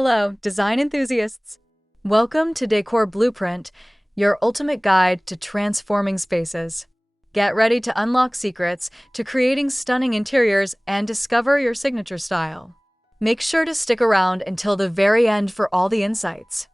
Hello, design enthusiasts! Welcome to Decor Blueprint, your ultimate guide to transforming spaces. Get ready to unlock secrets to creating stunning interiors and discover your signature style. Make sure to stick around until the very end for all the insights.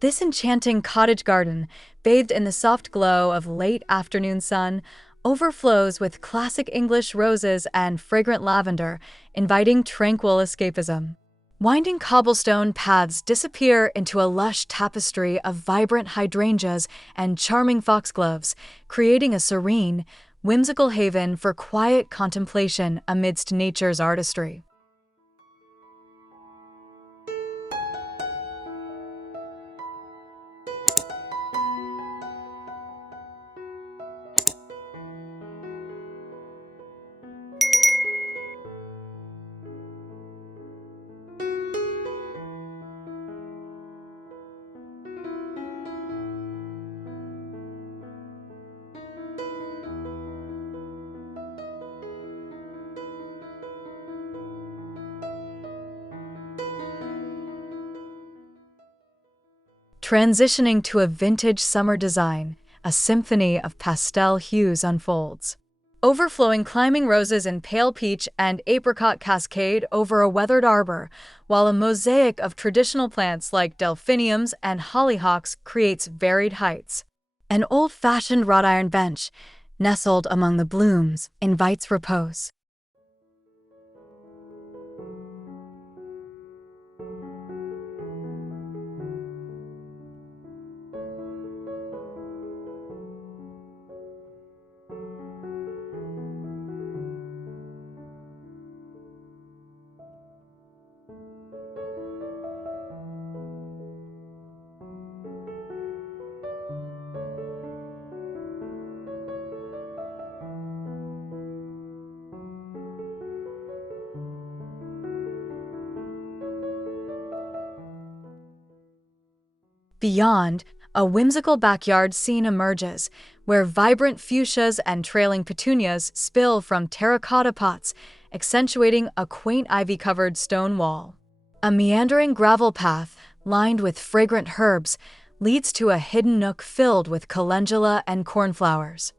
This enchanting cottage garden, bathed in the soft glow of late afternoon sun, overflows with classic English roses and fragrant lavender, inviting tranquil escapism. Winding cobblestone paths disappear into a lush tapestry of vibrant hydrangeas and charming foxgloves, creating a serene, whimsical haven for quiet contemplation amidst nature's artistry. Transitioning to a vintage summer design, a symphony of pastel hues unfolds. Overflowing climbing roses in pale peach and apricot cascade over a weathered arbor, while a mosaic of traditional plants like delphiniums and hollyhocks creates varied heights. An old-fashioned wrought iron bench, nestled among the blooms, invites repose. Beyond, a whimsical backyard scene emerges, where vibrant fuchsias and trailing petunias spill from terracotta pots, accentuating a quaint ivy-covered stone wall. A meandering gravel path, lined with fragrant herbs, leads to a hidden nook filled with calendula and cornflowers.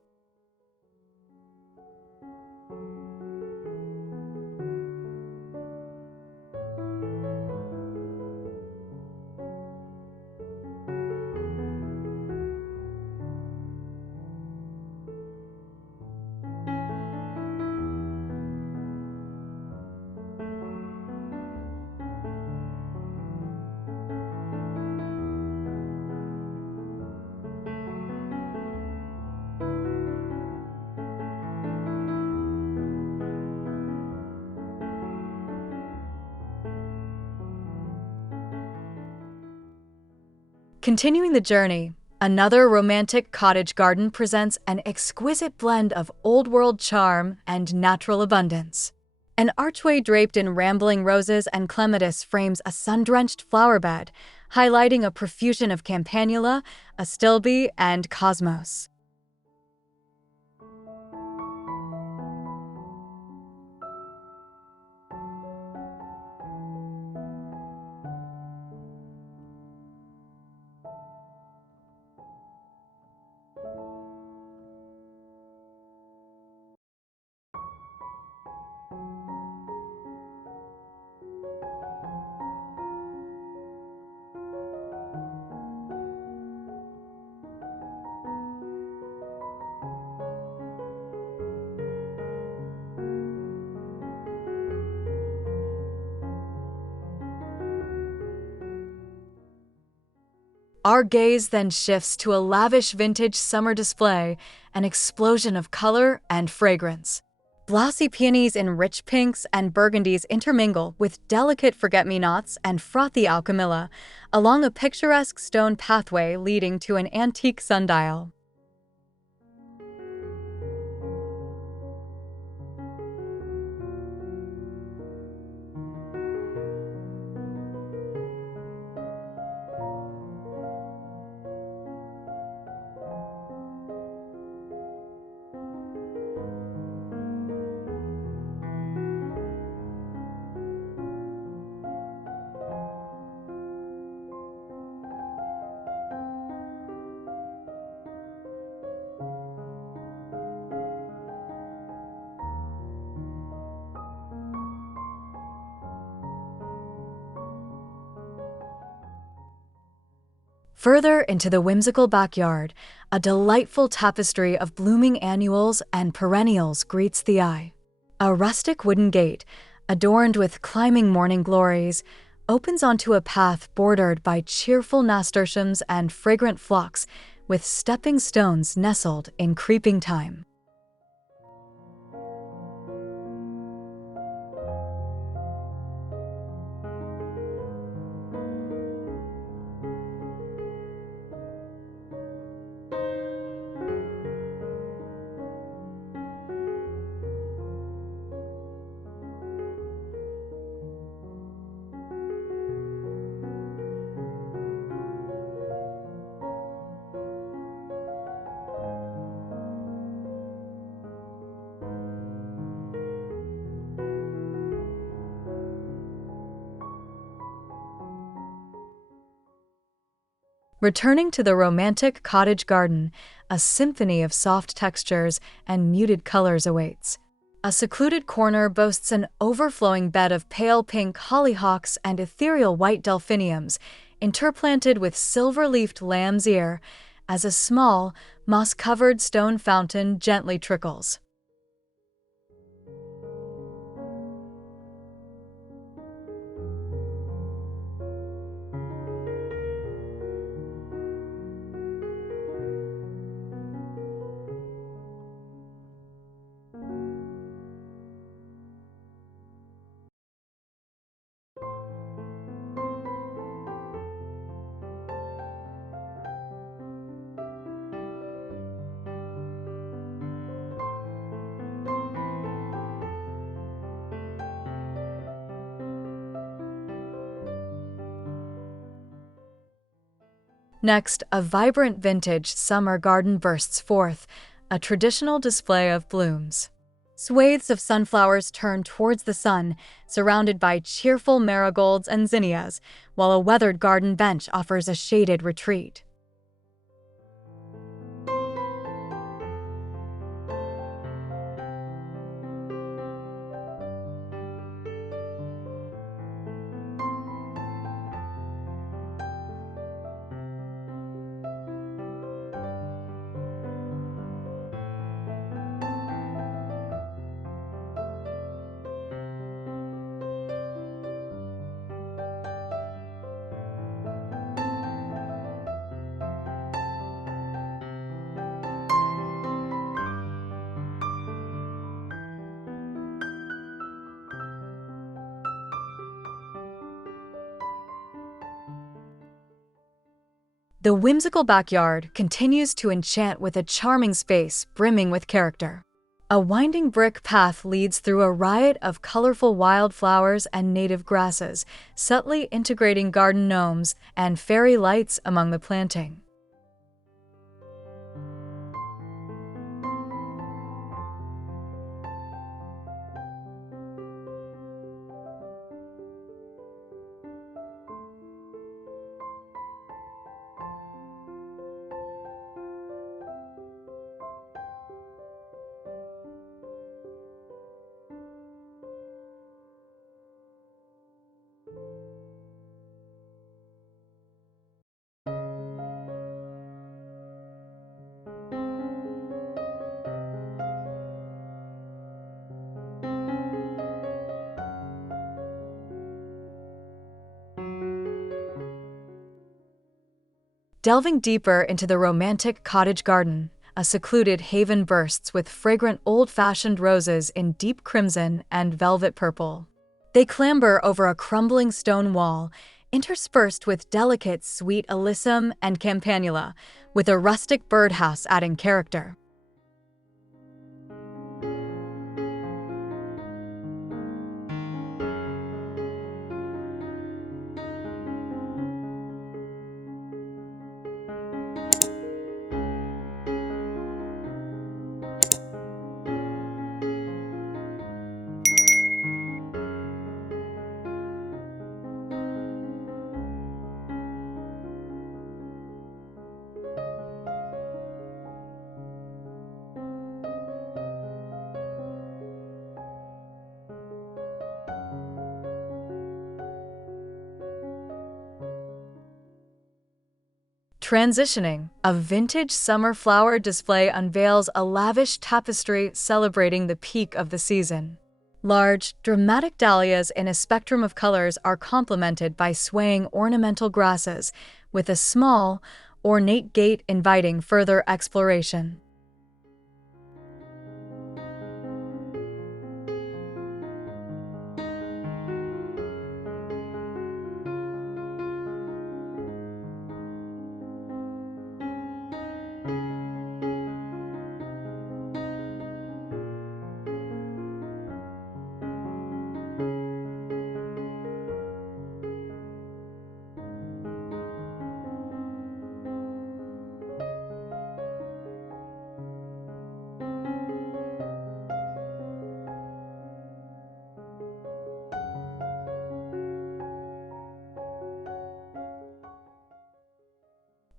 Continuing the journey, another romantic cottage garden presents an exquisite blend of old-world charm and natural abundance. An archway draped in rambling roses and clematis frames a sun-drenched flower bed, highlighting a profusion of campanula, astilbe, and cosmos. Our gaze then shifts to a lavish vintage summer display, an explosion of color and fragrance. Glossy peonies in rich pinks and burgundies intermingle with delicate forget-me-nots and frothy alchemilla, along a picturesque stone pathway leading to an antique sundial. Further into the whimsical backyard, a delightful tapestry of blooming annuals and perennials greets the eye. A rustic wooden gate, adorned with climbing morning glories, opens onto a path bordered by cheerful nasturtiums and fragrant phlox, with stepping stones nestled in creeping thyme. Returning to the romantic cottage garden, a symphony of soft textures and muted colors awaits. A secluded corner boasts an overflowing bed of pale pink hollyhocks and ethereal white delphiniums, interplanted with silver-leafed lamb's ear, as a small, moss-covered stone fountain gently trickles. Next, a vibrant vintage summer garden bursts forth, a traditional display of blooms. Swathes of sunflowers turn towards the sun, surrounded by cheerful marigolds and zinnias, while a weathered garden bench offers a shaded retreat. The whimsical backyard continues to enchant with a charming space brimming with character. A winding brick path leads through a riot of colorful wildflowers and native grasses, subtly integrating garden gnomes and fairy lights among the planting. Delving deeper into the romantic cottage garden, a secluded haven bursts with fragrant old-fashioned roses in deep crimson and velvet purple. They clamber over a crumbling stone wall, interspersed with delicate sweet alyssum and campanula, with a rustic birdhouse adding character. Transitioning, a vintage summer flower display unveils a lavish tapestry celebrating the peak of the season. Large, dramatic dahlias in a spectrum of colors are complemented by swaying ornamental grasses, with a small, ornate gate inviting further exploration.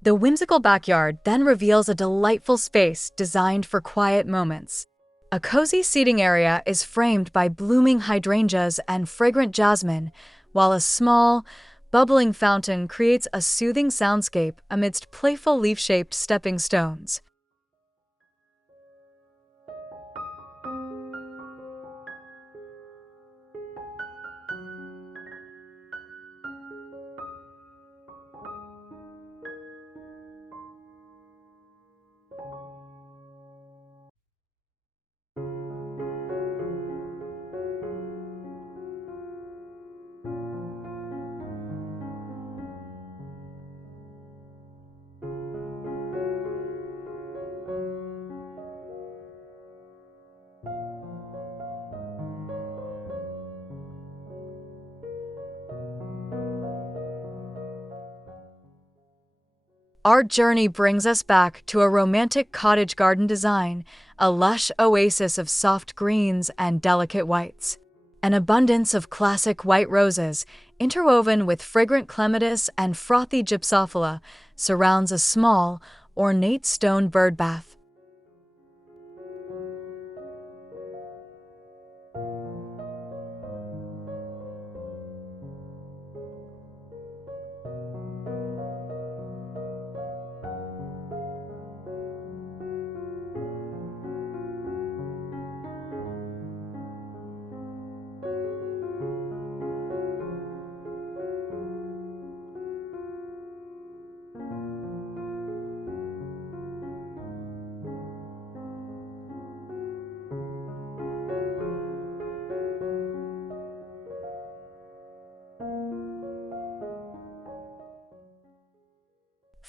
The whimsical backyard then reveals a delightful space designed for quiet moments. A cozy seating area is framed by blooming hydrangeas and fragrant jasmine, while a small, bubbling fountain creates a soothing soundscape amidst playful leaf-shaped stepping stones. Our journey brings us back to a romantic cottage garden design, a lush oasis of soft greens and delicate whites. An abundance of classic white roses, interwoven with fragrant clematis and frothy gypsophila, surrounds a small, ornate stone bird bath.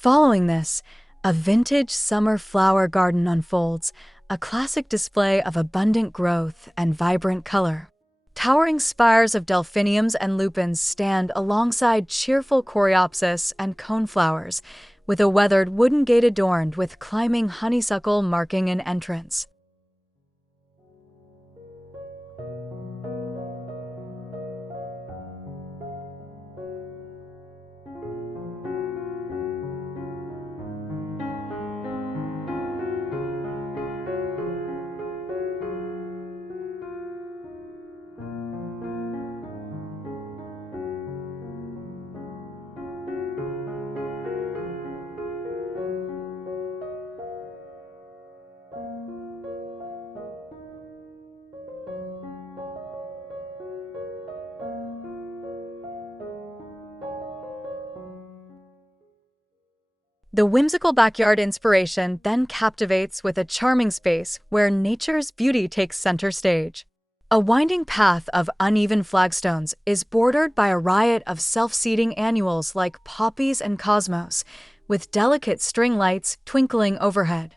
Following this, a vintage summer flower garden unfolds, a classic display of abundant growth and vibrant color. Towering spires of delphiniums and lupins stand alongside cheerful coreopsis and coneflowers, with a weathered wooden gate adorned with climbing honeysuckle marking an entrance. The whimsical backyard inspiration then captivates with a charming space where nature's beauty takes center stage. A winding path of uneven flagstones is bordered by a riot of self-seating annuals like poppies and cosmos, with delicate string lights twinkling overhead.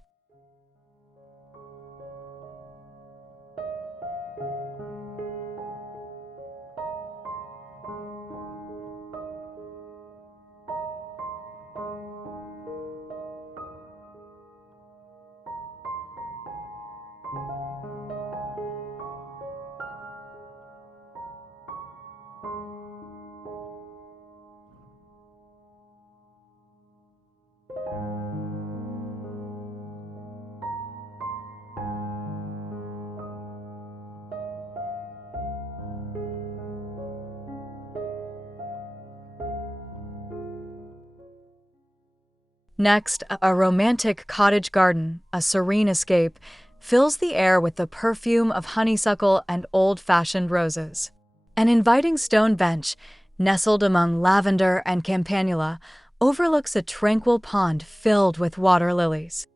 Next, a romantic cottage garden, a serene escape, fills the air with the perfume of honeysuckle and old-fashioned roses. An inviting stone bench, nestled among lavender and campanula, overlooks a tranquil pond filled with water lilies.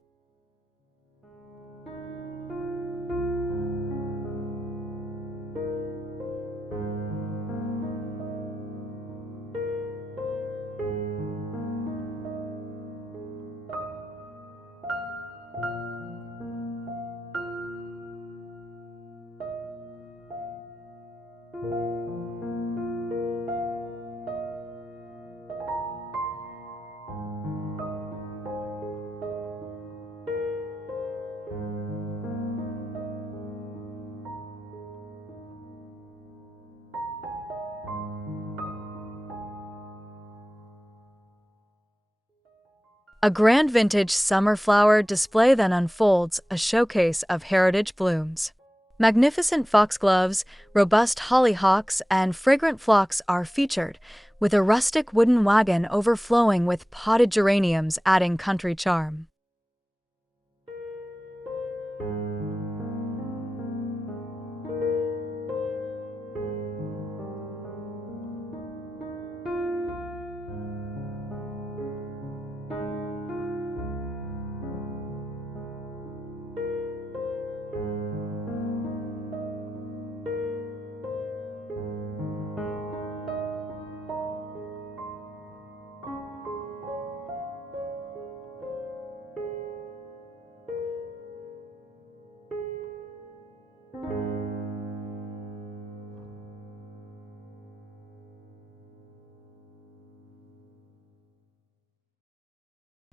A grand vintage summer flower display then unfolds, a showcase of heritage blooms. Magnificent foxgloves, robust hollyhocks, and fragrant phlox are featured, with a rustic wooden wagon overflowing with potted geraniums adding country charm.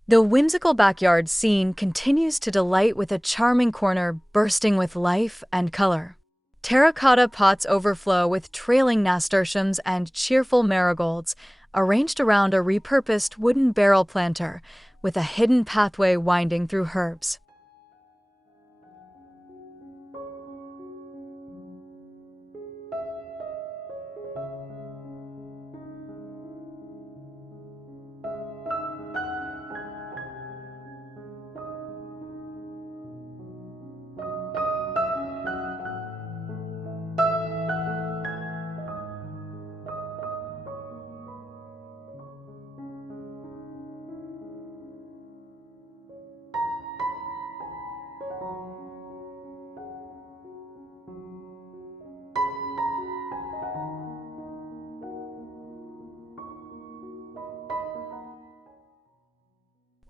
The whimsical backyard scene continues to delight with a charming corner bursting with life and color. Terracotta pots overflow with trailing nasturtiums and cheerful marigolds, arranged around a repurposed wooden barrel planter, with a hidden pathway winding through herbs.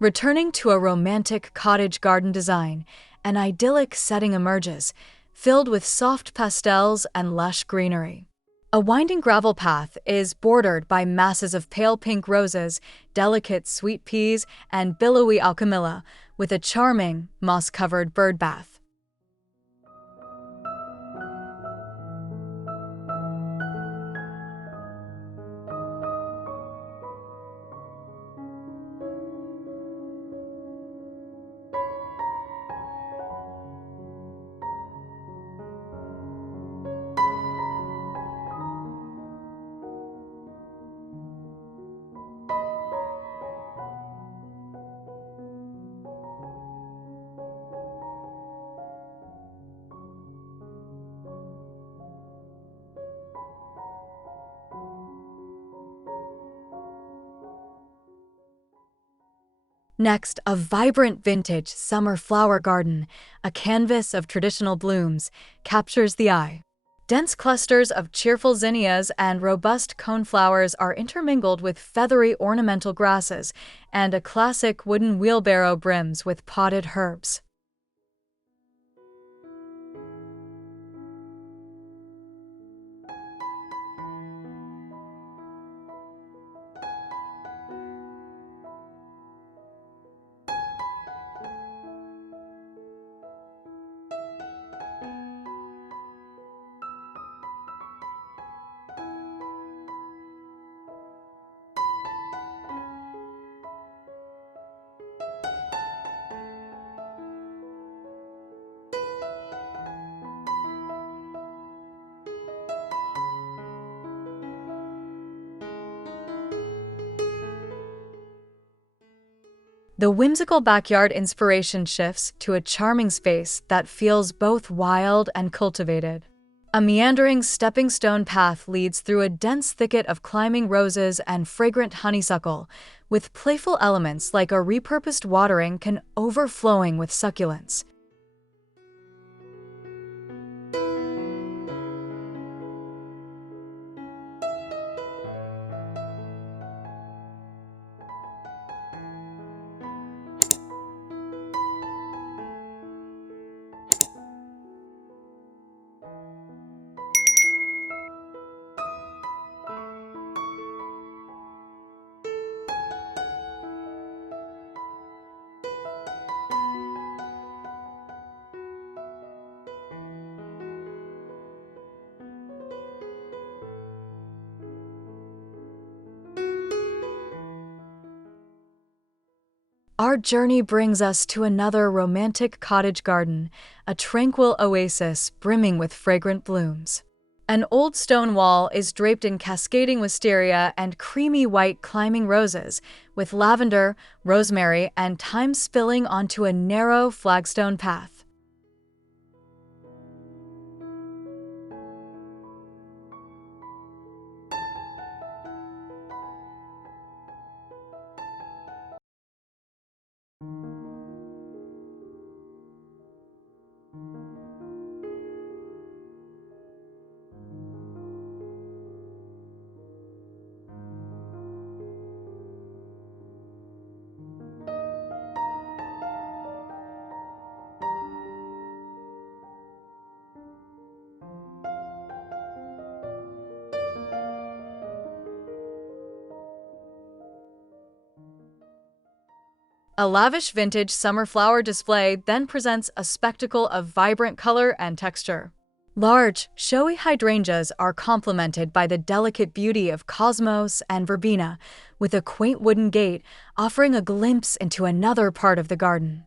Returning to a romantic cottage garden design, an idyllic setting emerges, filled with soft pastels and lush greenery. A winding gravel path is bordered by masses of pale pink roses, delicate sweet peas, and billowy alchemilla, with a charming, moss-covered bird bath. Next, a vibrant vintage summer flower garden, a canvas of traditional blooms, captures the eye. Dense clusters of cheerful zinnias and robust coneflowers are intermingled with feathery ornamental grasses, and a classic wooden wheelbarrow brims with potted herbs. The whimsical backyard inspiration shifts to a charming space that feels both wild and cultivated. A meandering stepping stone path leads through a dense thicket of climbing roses and fragrant honeysuckle, with playful elements like a repurposed watering can overflowing with succulents. Our journey brings us to another romantic cottage garden, a tranquil oasis brimming with fragrant blooms. An old stone wall is draped in cascading wisteria and creamy white climbing roses, with lavender, rosemary, and thyme spilling onto a narrow flagstone path. A lavish vintage summer flower display then presents a spectacle of vibrant color and texture. Large, showy hydrangeas are complemented by the delicate beauty of cosmos and verbena, with a quaint wooden gate offering a glimpse into another part of the garden.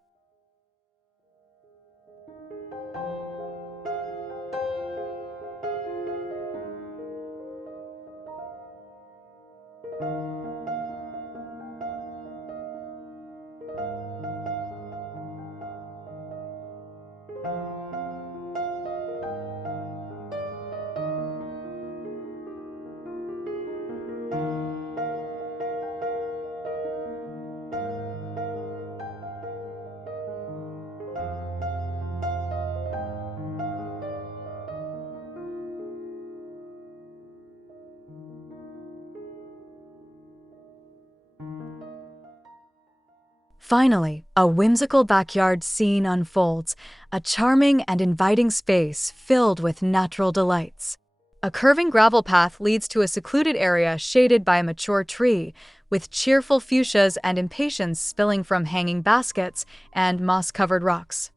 Finally, a whimsical backyard scene unfolds, a charming and inviting space filled with natural delights. A curving gravel path leads to a secluded area shaded by a mature tree, with cheerful fuchsias and impatiens spilling from hanging baskets and moss-covered rocks.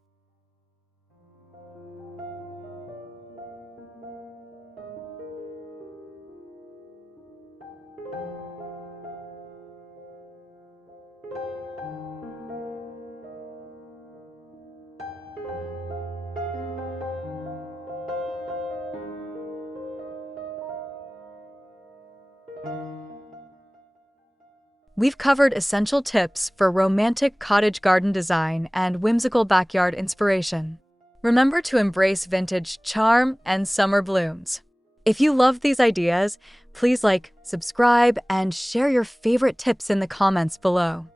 We've covered essential tips for romantic cottage garden design and whimsical backyard inspiration. Remember to embrace vintage charm and summer blooms. If you love these ideas, please like, subscribe, and share your favorite tips in the comments below.